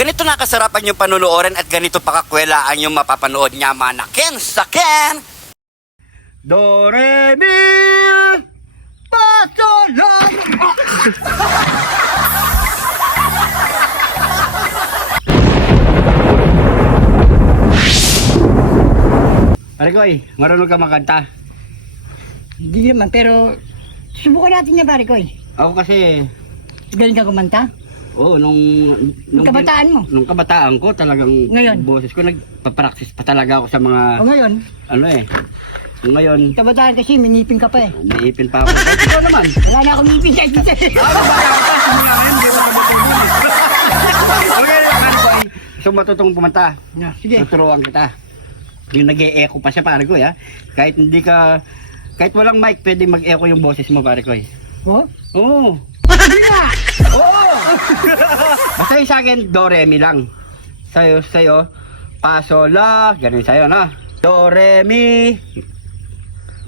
Ganito nakasarapan yung panunuorin at ganito pakakwelaan yung mapapanood niya manakin sa Ken. Do, re, mi, fa, sol, la. Pare Koy, marunong ka makanta? Hindi naman, pero subukan natin niya, pare Koy. Ako kasi, Galing ka kumanta? oo, nung Kabataan mo? Nung kabataan ko, talagang Ngayon? boses ko, nagpa-practice pa talaga ako sa mga, O ngayon, ano eh. Ngayon, kabataan kasi, minipin ka pa eh. naipin pa ako. Ikaw naman. Wala na akong ngipin kahit isa. Okay, pare Koy. So matutong pumanta. Sige. Tuturuan kita. Yung nag-e-echo pa siya, pare Koy, ha. Kahit walang mic, pwede mag-echo yung boses mo, pare Koy. Oh? Oo. Hindi na! Oo! Basta yung sa akin, do, re, mi lang. Sa'yo, pa, sol, la. Ganun sa'yo, no? Do, re, mi.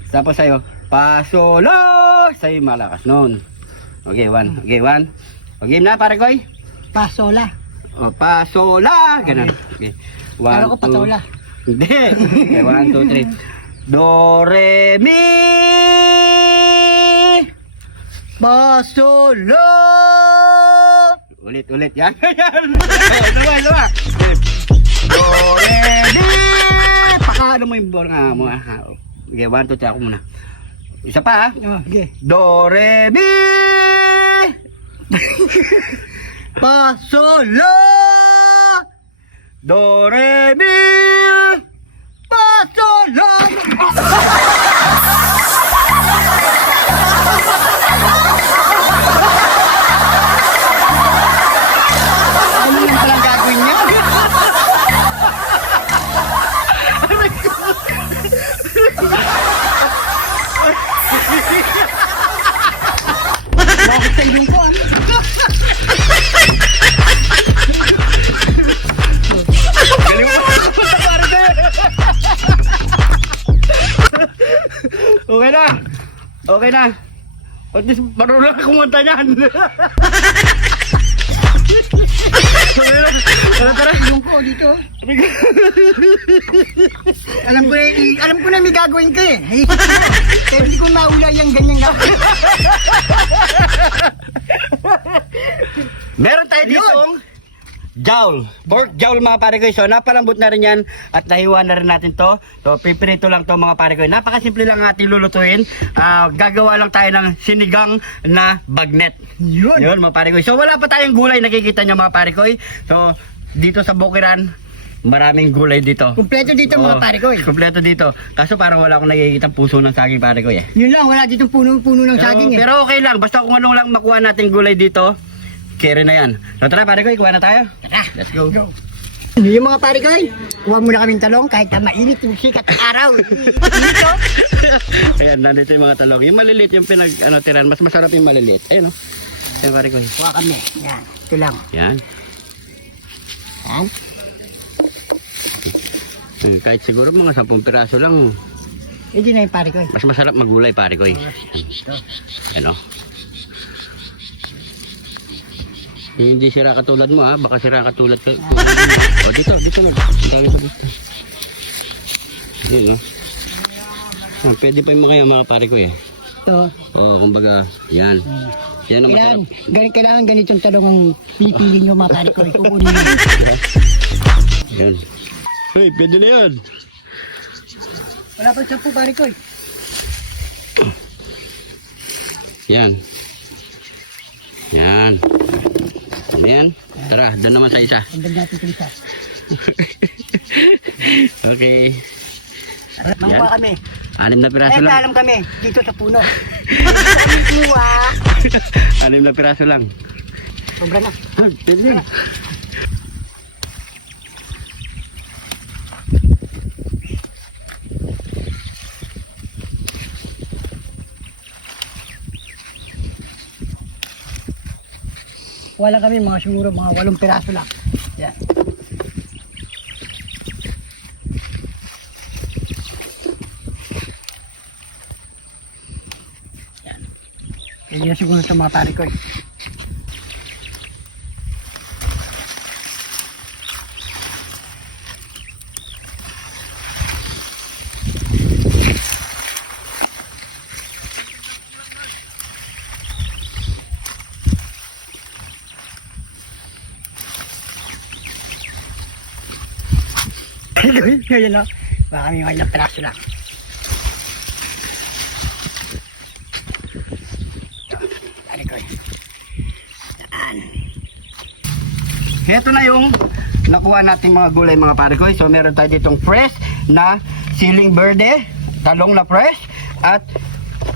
Tapos sa'yo, pa, sol, la. Sa'yo malakas nun. Okay, one. Okay na, pare Koy? Pasola. O, pa, sol, la. Ganun. Okay. Kala ko patola. Hindi. Okay, 1, 2, 3. Do, re, mi. Pasola! Ulit. Yan. Dua. Do, re, mi. Pakano mo yung borga mo. Okay, 1, 2, 3 ako muna. Isa pa, ha. Okay. Do, re, mi. Pasola! Do, re, mi. Pasola! Ano yung palang gagawin niya? Bakit sa ilong ko, ano? Galing mo. Okay na. At least marunong na kumanta niyan. Tara. Ilong ko dito. Alam ko na may gagawin ka eh. Hayisip ko na. Kaya hindi ko maula yung ganyan gagawin. Meron tayo ditong jowl. Pork jowl, mga pare ko. So napalambot na rin yan at nahiwa na rin natin to. So pipirito lang to, mga pare ko. Napakasimple lang ating lulutuin. Gagawa lang tayo ng sinigang na bagnet. Yun mga pare ko. So wala pa tayong gulay, nakikita nyo mga pare ko. So dito sa Bukiran, maraming gulay dito. Kumpleto dito mga pare ko eh. Kompleto dito. Kaso parang wala akong nakikita puso ng saging, pare ko eh. Yun lang, wala ditong puno ng saging eh. Pero okay lang, basta kung anong lang makuha nating gulay dito, kere na yan. So tara pare ko, ikuha na tayo. Tara. Let's go. Yung mga pare ko eh, kuha muna kaming talong kahit na mainit yung sikat ng araw. Dito. Ayan, nandito yung mga talong. Yung maliliit yung tiran, mas masarap yung maliliit. Ayun o. Ayan pare ko. Kuha kami. Yan. Ito lang. Yan. Yan. Kahit siguro mga 10 piraso lang. Ito na yung pare ko eh. Mas masarap magulay pare ko. Ayan o. Hindi sira katulad mo ha, baka sira katulad ka. O dito lang. Tayo pa dito. Yan o. Pwede pa yung mga pare ko eh. Ito. Oo, kumbaga, yan. Yan ang masarap. Kailangan ganitong talong ang pipili nyo mga pare ko. Kukunin nyo. Yan. Hey, pwede na yan. Wala pa 10 pare ko eh. Yan. Yan. Ano yan? Tara, doon naman sa isa. Tandaan natin ito isa. Okay. Mangkuha kami. 6 na piraso Eh, lang. alam kami. Dito sa puno. Dito kami kumuha. 6 na piraso lang. Sobra na. Pwede yan. Wala kami mga siguro mga 8 piraso lang. Yan. Yan. Yan siguro sa mga pare ko eh. Ngayon o. Baka may mga ilang piraso lang. Pare ko. Yan. Heto na yung nakuha nating mga gulay mga pare ko. So meron tayo ditong fresh na siling verde, talong na fresh, at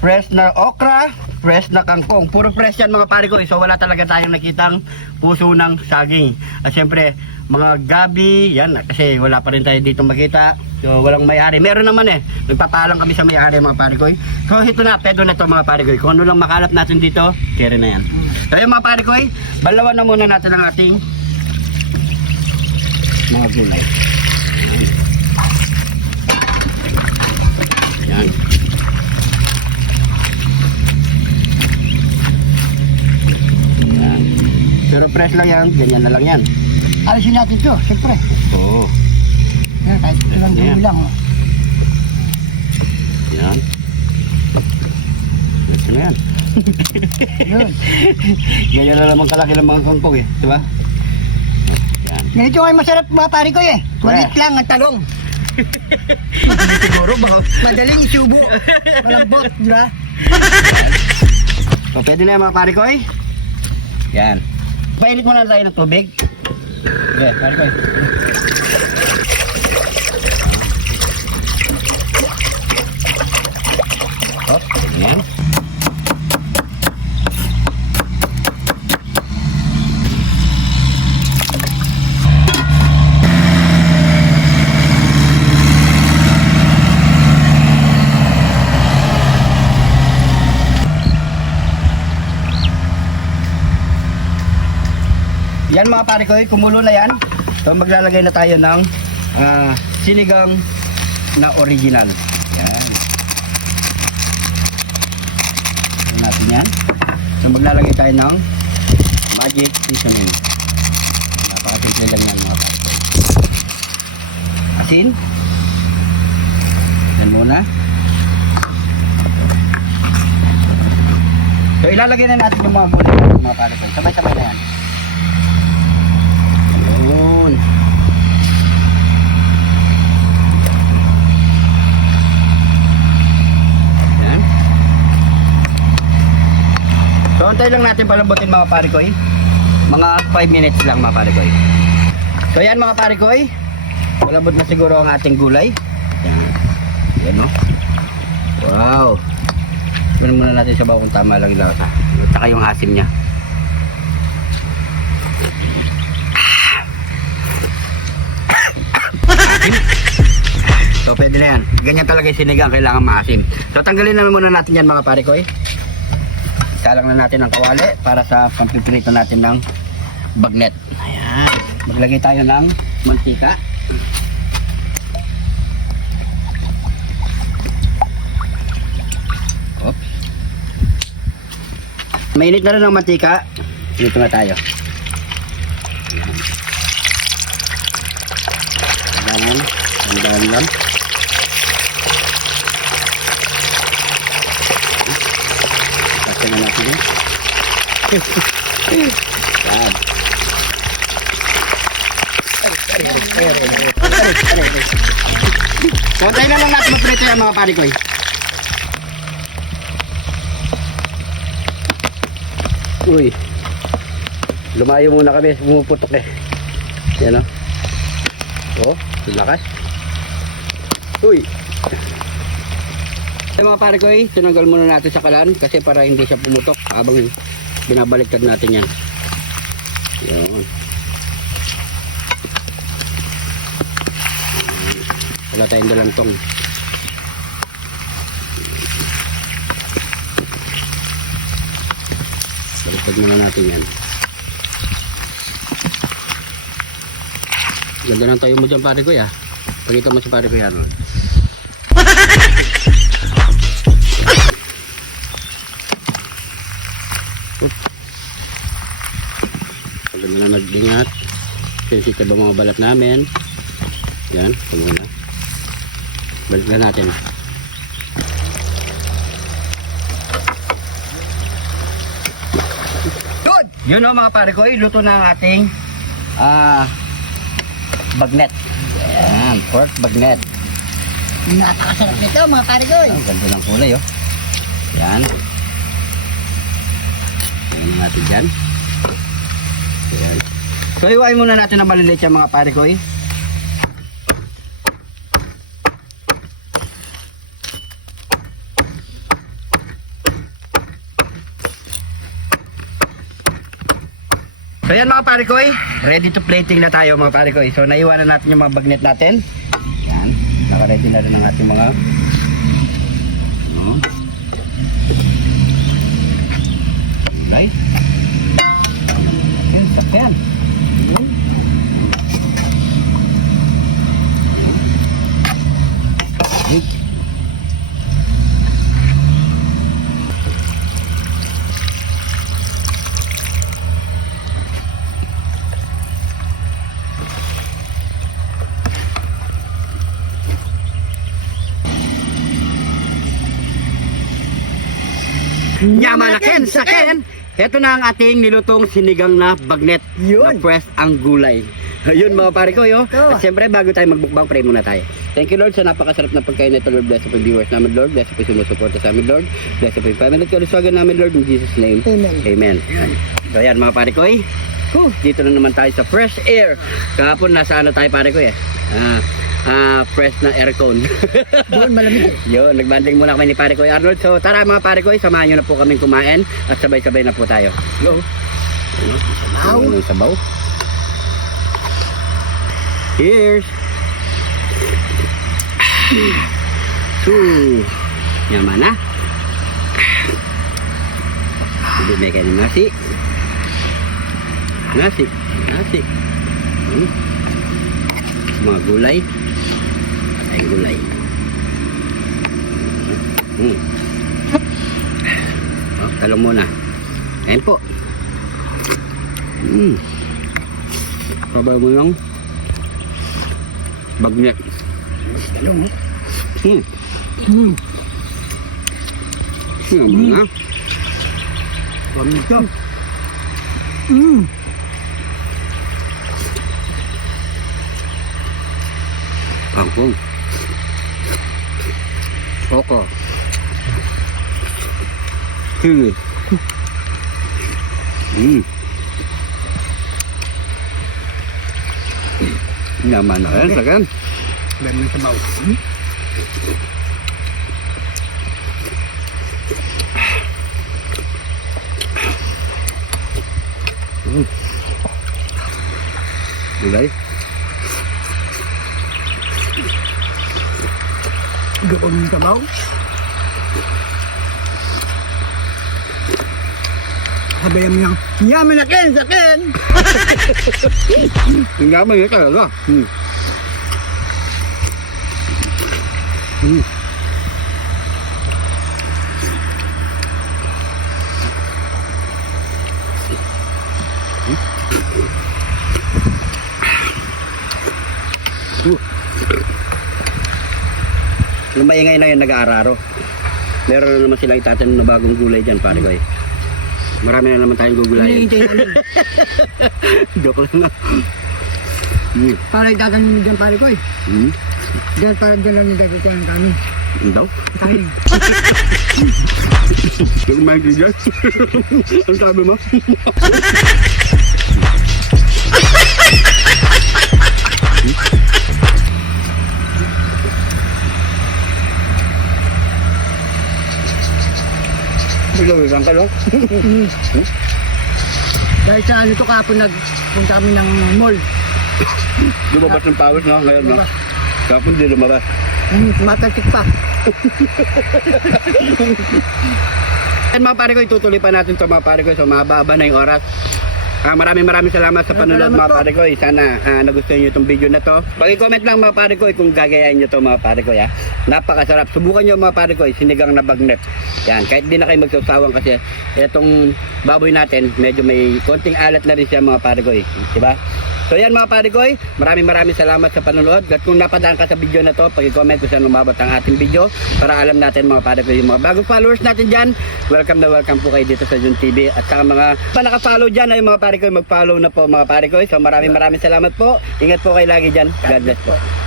fresh na okra, fresh na kangkong. Puro fresh yan mga pare ko. So wala talaga tayong nakitang puso ng saging. At syempre, mga gabi, yan, kasi wala pa rin tayo dito makita. So walang may-ari. Meron naman eh. Nagpapalang kami sa may-ari mga pare ko. So ito na, pedo na ito mga pare ko. Kung ano lang makalap natin dito, kere na yan. So yung mga pare ko, balawan na muna natin ang ating mga gulay. Yan. Yan. Pero fresh lang yan, ganyan na lang yan. Alisin natin to, siyempre. Oo. Yan, kahit ilang Yan. dulo lang. Oh. Yan. Fresh na yan. Yun. Ganyan na naman kalaki ng mga kangkong eh. Diba? Yan. Ganito ay masarap mga pare ko eh. Malit lang ang talong. Hindi siguro baka. Madaling isubo. Malambot, di ba? So pwede na yan mga pare ko eh. Yan. Painit muna tayo ng tubig. Okay, pare ko eh. Hop, yan. Yan mga pare ko, kumulo na yan. So maglalagay na tayo ng sinigang na original. Yan. Ito natin yan. So maglalagay tayo ng magic seasoning. Napakasimple lang yan mga pare ko. Asin. Yan muna. So ilalagay na natin yung mga gulay mga pare ko. Sabay-sabay na yan. Yun. Yan. So antay lang natin palambutin mga pare ko. Mga 5 minutes lang mga pare ko. So yan mga pare ko. Malambot na siguro ang ating gulay. Yan. Yan o. Wow. Ganun muna natin sa bawang tama lang yung lasa. At saka yung hasim niya. So pwede na yan. Ganyan talaga yung sinigang, kailangan maasim. So tanggalin na muna natin yan mga pare ko. Salang na natin ang kawali para sa pampiprito natin ng bagnet. Ayan. Maglagay tayo ng mantika. Oops. Mainit na rin ang mantika. Dito na tayo. Ayan. Andahan lang. Kasi na natin yun. Yan. So, tayo na lang natin magprito yan mga pare ko. Uy. Lumayo muna kami. Pumuputok eh. Yan o. Oh, lakas. Uy. Mga pare ko, tinanggal muna natin sa kalan kasi para hindi siya pumutok habang binabaliktad natin yan. Yan. Wala tayong dalantong. Baliktad muna natin yan. Ganda ng tayo mo dyan pare ko ya. Pakita mo si pare ko yan. Pag na nagdingat. Sensitive ang mga balat namin. Yan. Ito muna. Balik na natin. Good! Yun o mga pare ko. Luto na ang ating bagnet. Yan, pork bagnet. Napakasarap nito mga pare ko. Ang ganda ng kulay, oh. Yan. Yan natin dyan. Yan. So, iwain muna natin na maliliit yung mga pare ko, eh. So yan mga pare ko, ready to plating na tayo mga pare ko. So naiwanan natin yung mga bagnet natin. Yan, naka-ready na rin ang ating mga ano. Right? Okay, sakyan. Okay. Nyamanaken sa Ken. Ito na ang ating nilutong sinigang na bagnet na Yun. press ang gulay. Yun mga pare ko, yo. At siyempre bago tayo magbukbang, pray muna tayo. Thank you Lord sa napakasarap na pagkain na ito Lord. Bless po yung viewers namin Lord. Bless po yung sumusuporta sa amin Lord. Bless po yung family at kalusagan namin Lord. In Jesus name. Amen. Amen. So yan mga pare ko, dito na naman tayo sa fresh air. Kahapon nasa ano tayo pare ko, fresh na aircon. Doon malamig. Yun, nagbanding muna kami ni pare ko Arnold. So tara mga pare ko, samahan nyo na po kaming kumain at sabay-sabay na po tayo. Go. Sabaw. Yung sabaw. Cheers. Nyaman na. Bibigyan kayo ng nasi. Nasi. Mga gulay. Ay gulay. Oh, talong muna. Ayan po. Pabaw mo lang. Bagnet. Talong. Naman na. Pamito. Kangkong. Oko. Chili. Nyaman na yan, sagan. Meron ng sabaw. Gulay. Gawin ng sabaw. Sabayan mo yung nyamanaken sa Ken. Nyaman yan talaga. Yung maingay na yan nag-aararo. Meron na naman silang itatanim na bagong gulay dyan pare ko. Marami na naman tayong gugulayan. Hinihintay namin. Joke lang na. Para itatanim mo dyan pare ko. Dahil para dyan lang yung dagdag ko ng kami. Ano daw? Kain. Yung may gigil. Ang sabi mo? Bilawisan ka lang. Dahil sa ano to kahapon nagpunta kami ng mall. Lumabas ng pawis na ngayon na. Kapon di lumabas. Matalsik pa. And mga pare ko, itutuloy pa natin ito mga pare ko. So mahaba na yung oras. Maraming salamat sa panonood mga pare ko. Sana nagustuhan nyo itong video na to. Pag-comment lang mga pare ko kung gagayain nyo to mga pare ko. Napakasarap. Subukan nyo mga pare ko, sinigang na bagnet. Yan, kahit di na kayo magsasawang kasi itong baboy natin, medyo may konting alat na rin siya mga pare ko. Diba? So yan mga pare ko, maraming salamat sa panonood. At kung napadaan ka sa video na to, pag-comment kung saan umabot ang ating video para alam natin mga pare ko, yung mga bagong followers natin dyan, welcome na welcome po kayo dito sa Jun TV. At sa mga pa naka-follow dyan ay mga pare pare ko, mag-follow na po mga pare ko. So maraming salamat po. Ingat po kayo lagi dyan. God bless po.